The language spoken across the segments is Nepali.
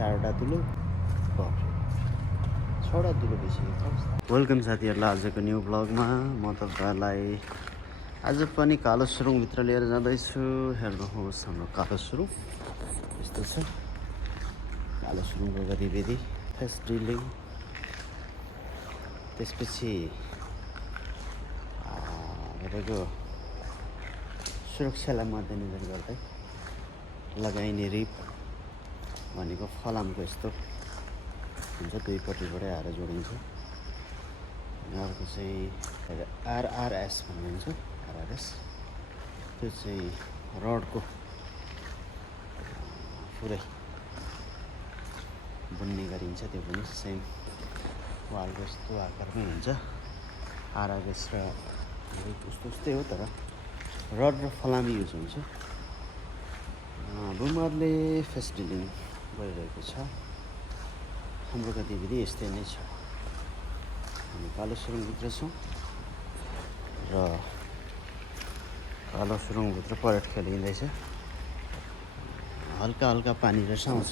4वटा दुलो 6वटा दुलो बेचिएको अवस्था। वेलकम साथीहरूलाई आजको न्यू ब्लगमा। म तपाईँहरूलाई आज पनि कालो सुरुङभित्र लिएर जाँदैछु। हेर्नुहोस् हाम्रो कालो सुरुङ यस्तो छ। कालो सुरुङको गतिविधि फेस ड्रिलिङ, त्यसपछि तपाईँको सुरक्षालाई मध्यनजर गर्दै लगाइने रिप भनेको फलामको यस्तो हुन्छ, दुईपट्टिबाटै आएर जोडिन्छ। अनि अर्को चाहिँ आरआरएस भन्ने हुन्छ, आरआरएस त्यो चाहिँ रडको पुरै बुन्ने गरिन्छ। त्यो पनि सेम वालको यस्तो आकारमै हुन्छ। आरआरएस र उस्तै हो, तर रड र फलाम युज हुन्छ। बुमरले फेस ड्रिलिङ गरिरहेको छ। हाम्रो गतिविधि यस्तै नै छ। हामी कालो सुरुङभित्र छौँ र कालो सुरुङभित्र परेड खेलिँदैछ। हल्का हल्का पानी रसाउँछ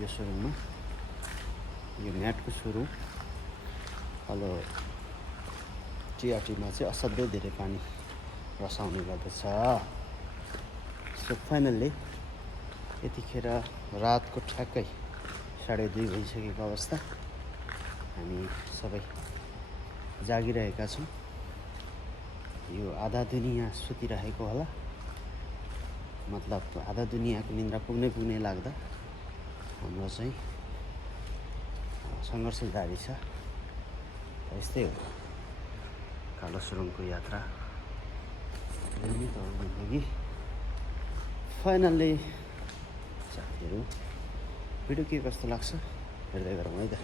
यो सुरुङमा। यो म्याटको सुरुङ कालो टिआरटीमा चाहिँ असाध्यै धेरै पानी रसाउने गर्दछ। सो फाइनल्ली यतिखेर रातको ठ्याक्कै 2:30 भइसकेको अवस्था। हामी सबै जागिरहेका छौँ। यो आधा दुनियाँ सुतिरहेको होला, मतलब आधा दुनियाँको निन्द्रा पुग्नै लाग्दा हाम्रो चाहिँ सङ्घर्ष जारी छ। यस्तै हो कालो सुरुङको यात्रा। जिन्दगी फाइनल्ली साथीहरू, भिडियो के कस्तो लाग्छ हेर्दै गरौँ है त।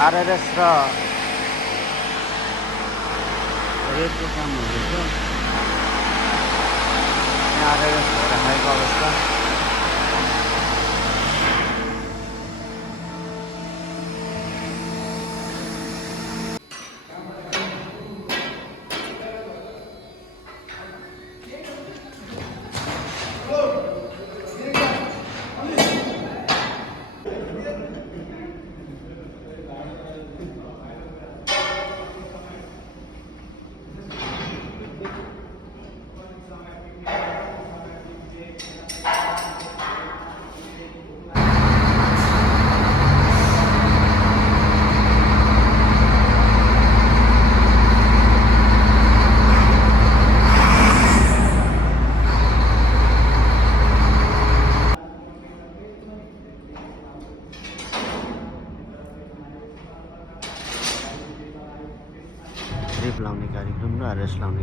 आरआरएस र रेडको काम हुँदैछ। आरआरएस भएर आएको अवस्था।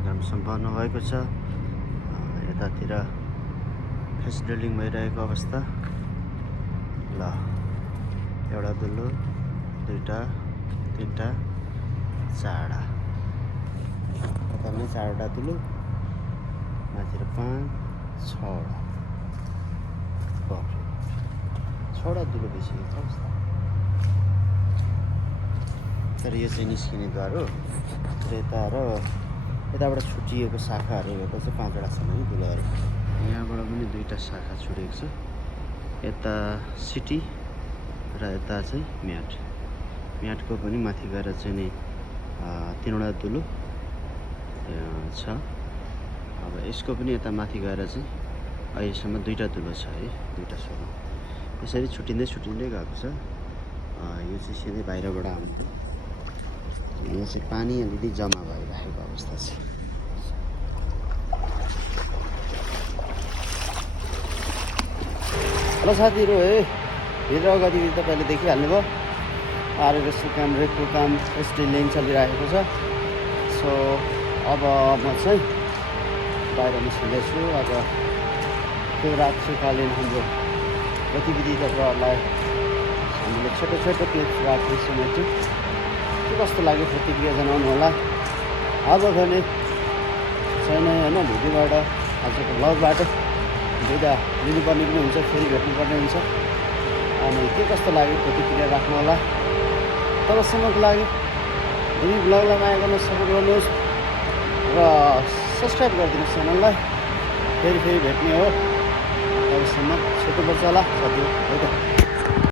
सम्पन्न भएको छ। यतातिर फेस ड्रिलिङ भइरहेको अवस्था। ल एउटा दुलो, दुईटा, तिनटा, चारवटा, यता नै 4वटा दुलो, माथिर 5, 6वटा। 6वटा दुलो भइसकेको अवस्था। तर यो चाहिँ निस्किने द्वार हो। र यताबाट छुटिएको शाखाहरू हेर्दा चाहिँ 5वटा छन् है दुलोहरू। यहाँबाट पनि 2टा शाखा छुटेको छ। यता सिटी र यता चाहिँ म्याटको पनि माथि गएर चाहिँ नि 3वटा दुलो छ। अब यसको पनि यता माथि गएर चाहिँ अहिलेसम्म 2टा दुलो छ है, 2टा सोलर। यसरी छुटिँदै गएको छ। यो चाहिँ सिधै बाहिरबाट आउँछ। यहाँ चाहिँ पानी अलिअलि जम्मा भइरहेको अवस्था छ। हेलो साथीहरू, है भित्र गतिविधि तपाईँले देखिहाल्नुभयो। आरएसको काम, रेडको काम, स्टिलिङ चलिरहेको छ। सो अब म चाहिँ बाहिर निस्किँदैछु। अब त्यो रात्रिकालीन हाम्रो गतिविधि तपाईँहरूलाई हामीले छोटो क्लिप राख्ने समेट्यौँ। के कस्तो लाग्यो प्रतिक्रिया जनाउनु होला। अब भने छैन होइन, भिडियोबाट आजको भ्लगबाट बिदा लिनुपर्ने पनि हुन्छ, फेरि भेट्नुपर्ने हुन्छ। अनि के कस्तो लाग्यो प्रतिक्रिया राख्नु होला। तबसम्मको लागि यदि भ्लगलाई माया गर्न सपोर्ट गर्नुहोस् र सब्सक्राइब गरिदिनुहोस् च्यानललाई। फेरि भेट्ने हो। तबसम्म छोटो बच्चा होला साथी।